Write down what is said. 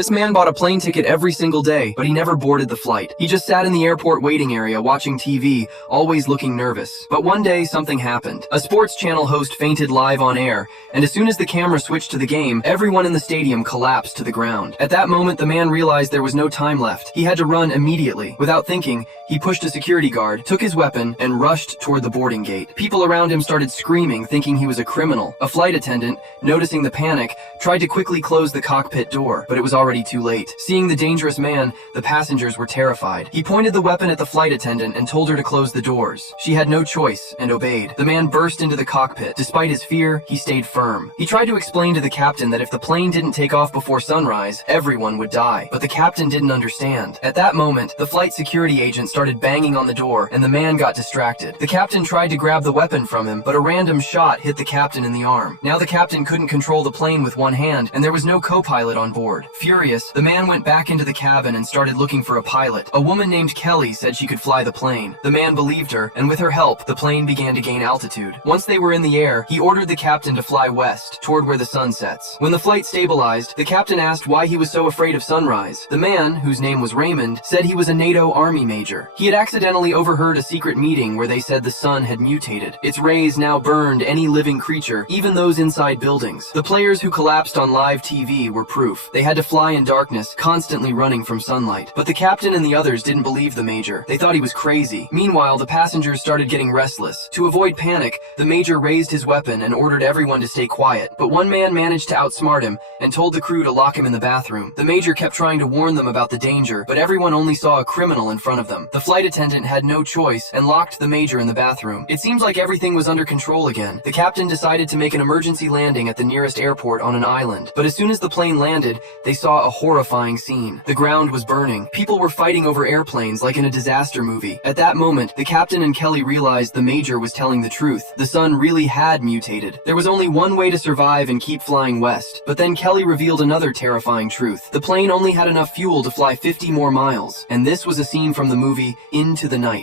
This man bought a plane ticket every single day, but he never boarded the flight. He just sat in the airport waiting area watching TV, always looking nervous. But one day, something happened. A sports channel host fainted live on air, and as soon as the camera switched to the game, everyone in the stadium collapsed to the ground. At that moment, the man realized there was no time left. He had to run immediately. Without thinking, he pushed a security guard, took his weapon, and rushed toward the boarding gate. People around him started screaming, thinking he was a criminal. A flight attendant, noticing the panic, tried to quickly close the cockpit door, but it was already too late. Seeing the dangerous man, the passengers were terrified. He pointed the weapon at the flight attendant and told her to close the doors. She had no choice and obeyed. The man burst into the cockpit. Despite his fear, he stayed firm. He tried to explain to the captain that if the plane didn't take off before sunrise, everyone would die. But the captain didn't understand. At that moment, the flight security agent started banging on the door, and the man got distracted. The captain tried to grab the weapon from him, but a random shot hit the captain in the arm. Now the captain couldn't control the plane with one hand, and there was no co-pilot on board. Furious, the man went back into the cabin and started looking for a pilot. A woman named Kelly said she could fly the plane. The man believed her, and with her help, the plane began to gain altitude. Once they were in the air, he ordered the captain to fly west, toward where the sun sets. When the flight stabilized, the captain asked why he was so afraid of sunrise. The man, whose name was Raymond, said he was a NATO army major. He had accidentally overheard a secret meeting where they said the sun had mutated. Its rays now burned any living creature, even those inside buildings. The players who collapsed on live TV were proof. They had to fly in darkness, constantly running from sunlight. But the captain and the others didn't believe the major. They thought he was crazy. Meanwhile, the passengers started getting restless. To avoid panic, the major raised his weapon and ordered everyone to stay quiet. But one man managed to outsmart him and told the crew to lock him in the bathroom. The major kept trying to warn them about the danger, but everyone only saw a criminal in front of them. The flight attendant had no choice and locked the major in the bathroom. It seems like everything was under control again. The captain decided to make an emergency landing at the nearest airport on an island. But as soon as the plane landed, they saw a horrifying scene. The ground was burning. People were fighting over airplanes like in a disaster movie. At that moment, the captain and Kelly realized the major was telling the truth. The sun really had mutated. There was only one way to survive and keep flying west. But then Kelly revealed another terrifying truth. The plane only had enough fuel to fly 50 more miles. And this was a scene from the movie Into the Night.